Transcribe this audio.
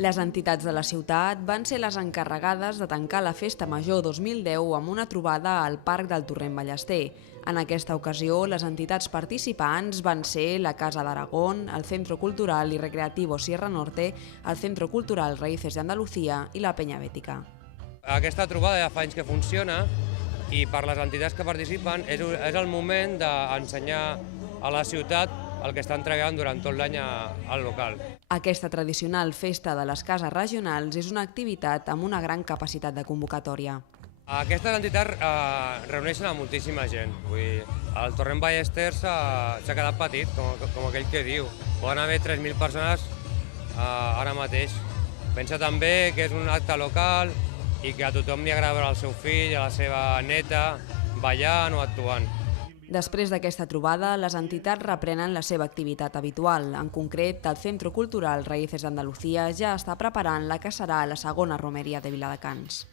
Les entitats de la ciutat van ser les encarregades de tancar la Festa Major 2010 amb una trobada al Parc del Torrent Ballester. En aquesta ocasió, les entitats participants van ser la Casa d'Aragón, el Centro Cultural y Recreativo Sierra Norte, el Centro Cultural Raíces de Andalucía i la Penya Bética. Aquesta trobada ja fa anys que funciona i per les entitats que participen és el moment d'ensenyar a la ciutat el que estan treballant durant tot l'any al local. Aquesta tradicional festa de les cases regionals és una activitat amb una gran capacitat de convocatòria. Aquestes entitats reuneixen a moltíssima gent. Vull dir, el Torrent Ballester s'ha quedat petit, com aquell que diu. Poden haver 3.000 persones ara mateix. Pensa també que és un acte local i que a tothom li agrada veure el seu fill, a la seva neta, ballant o actuant. Després d'aquesta trobada, les entitats reprenen la seva activitat habitual. En concret, el Centro Cultural Raíces de Andalucía ja està preparant la que serà la segona romeria de Viladecans.